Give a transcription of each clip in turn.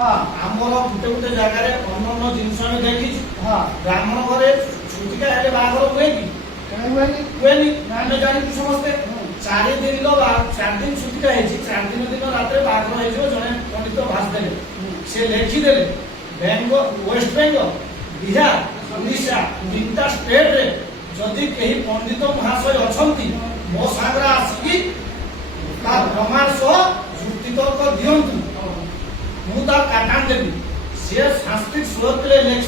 ଆମର ଗୋଟେ ଗୋଟେ ଜାଗାରେ ଅନ୍ୟ ଜିନିଷ ଆମେ ଦେଖିଛୁ। ବ୍ରାହ୍ମଣ ଘରେ ଛୁଟିକା ହେଲେ ବାହାଘର ହୁଏ କି? ହୁଏନି। ଆମେ ଜାଣିଛୁ ସମସ୍ତେ। 4 ଦିନ ଛୁଟିକା ହେଇଛି, 4 ଦିନ ରାତିରେ ବାହାଘର ହେଇଯିବ। ଜଣେ ପଣ୍ଡିତ ଭାସିଦେଲେ, ସେ ଲେଖିଦେଲେ ୱେଷ୍ଟ ବେଙ୍ଗଲ, ବିହାର, ଓଡ଼ିଶା 3ଟା ଷ୍ଟେଟରେ ଯଦି କେହି ପଣ୍ଡିତ ମହାଶୟ ଅଛନ୍ତି ମୋ ସାଙ୍ଗରେ ଆସିକି ତା ପ୍ରମାଣ ସହ ଯୁକ୍ତି ତର୍କ ଦିଅନ୍ତୁ, ମୁଁ ତାର କାଟାଣ ଦେବି। ସେ ସାଂସ୍କୃତିକ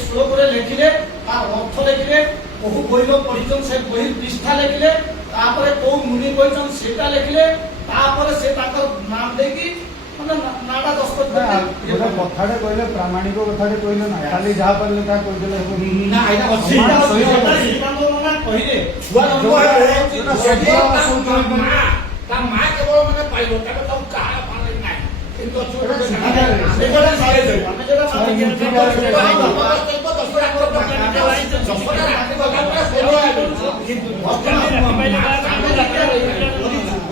ଶ୍ଲୋକରେ ଲେଖିଲେ, ତାର ଅର୍ଥ ଲେଖିଲେ, କୋଉ ବହିର ପଢିଛନ୍ତି ସେ ବହି ପୃଷ୍ଠା ଲେଖିଲେ, ତାପରେ କୋଉ ମୁନି କହିଛନ୍ତି ସେଟା ଲେଖିଲେ, ତାପରେ ସେ ତାଙ୍କର ନାମ ଦେଇକି ମାନେ ନାଟା ଦସ୍ତଖତ କରିଲେ। କଥାଟେ କହିଲେ ପ୍ରାମାଣିକ କଥାଟେ କହିଲେ ନା, ଖାଲି ଯାହା ପାରିଲେ ତାହା କହିଦେଲେ ନା। ଏଇଟା ଅଛି କହିଲେ ତା ମା କେବଳ ମାନେ ପାଇବ, ତାକୁ ତାକୁ କାହାର ପାଣି ନାହିଁ। କିନ୍ତୁ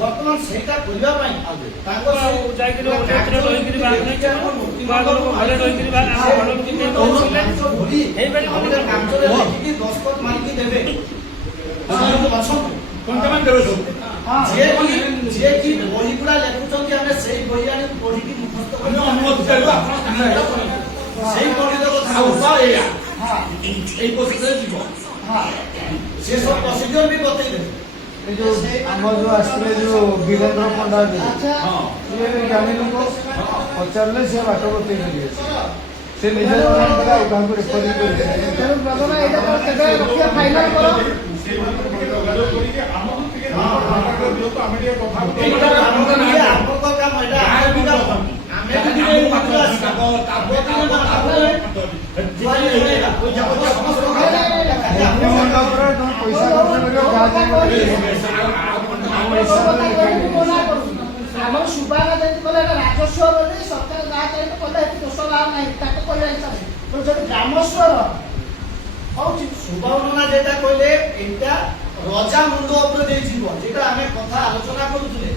ବର୍ତ୍ତମାନ ସେଇଟା କରିବା ପାଇଁ ତାଙ୍କର ଦସ୍ତଖତ ମାରିକି ଦେବେ ଯିଏ କି ବହି ଗୁଡା ଲେଖୁଛନ୍ତି, ଆମେ ସେଇ ବହି ଆଣି ପଢିକି ମୁଖସ୍ତ କରି ସେଇ ପଣ୍ଡିତ କଥା ଏଇ ପ୍ରୋସିଜର ଯିବ। ସେ ସବୁ ପ୍ରୋସିଜର ବି ବତେଇଦେବେ। ଏ ଯୋଉ ଆମର ଯୋଉ ଆସିଥିଲେ ଯୋଉ ବୀରେନ୍ଦ୍ର ପଣ୍ଡା ସିଏ ଜ୍ଞାନୀ ଲୋକ, ପଚାରିଲେ ସେ ବାଟ ବତେଇ ଦେଲେ। ସେ ନିଜେ ଜଣେଇଥିଲା ଆଉ କାହାକୁ ରେଫର କରିଥିଲେ। ଆମର ସୁବାନା ଯେମିତି କଲେ ରାଜସ୍ୱ ବୋଲି ସରକାର ଯାହା ଚାହିଁଲେ କଲେ ଏଠି ଦୋଷ ଲାଭ ନାହିଁ, ତାକୁ କରିବା ହିସାବରେ ଯଦି ଗ୍ରାମସ୍ୱର ହଉଛି ସୁବର୍ଣ୍ଣନା ଯେଟା କହିଲେ ଏଇଟା ରଜା ମୁଣ୍ଡ ଉପରେ ଦେଇଯିବ। ଯେଟା ଆମେ କଥା ଆଲୋଚନା କରୁଥିଲେ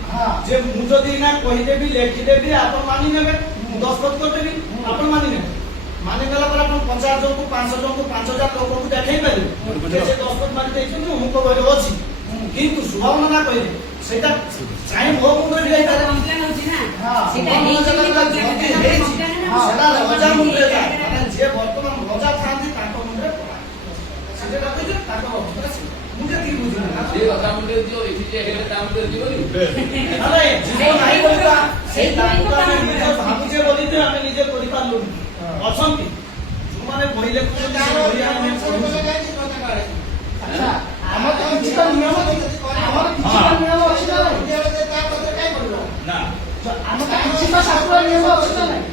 ଯେ ମୁଁ ଯଦି ନା କହିଦେବି, ଲେଖିଦେବି, ଆପଣ ମାନି ନେବେ, ମୁଁ ଦସ୍ତଖତ କରିଦେବି, ଆପଣ ମାନି ନେବେ। ମାନିନେଲା ପରେ ଆପଣ 50 ଜଣଙ୍କୁ 500 ଜଣଙ୍କୁ 5000 ଲୋକଙ୍କୁ ଦେଖେଇ ପାରିବେ ସେ ଦସ୍ତଖତ ମାରି ଦେଇଛନ୍ତି, ମୁଁ ତ ବହିରେ ଅଛି। କିନ୍ତୁ ସୁବର୍ଣ୍ଣନା କହିଲେ ସେଇଟା ଚାହିଁ ମୋ ମୁଣ୍ଡରେ ଯାଇପାରେ, ସେଟା ରଜା ମୁଣ୍ଡରେ ଯାଏ। ମାନେ ଯିଏ ବର୍ତ୍ତମାନ ରଜା ଥାନ୍ତି ତାଙ୍କ ମୁଣ୍ଡରେ ପଡା। ସେଟା କହିଲେ ତାଙ୍କ ଅବସ୍ଥା ମୁଁ ଯେତିକି ବୁଝିଲି ସେଇ ଭାବୁଛେ ବୋଲି ଆମେ ନିଜେ କରିପାରିଲୁନି। ଅଛନ୍ତି ଯୋଉମାନେ ବହି ଲେଖୁଛନ୍ତି, ଆମର ତ କିଛି ନିୟମ ଅଛି ନା ଆମର କିଛି ଶାସ୍ତ୍ର ନିୟମ ଅଛି ନା ନାହିଁ,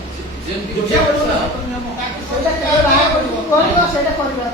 ସେଇଟା କରିବା।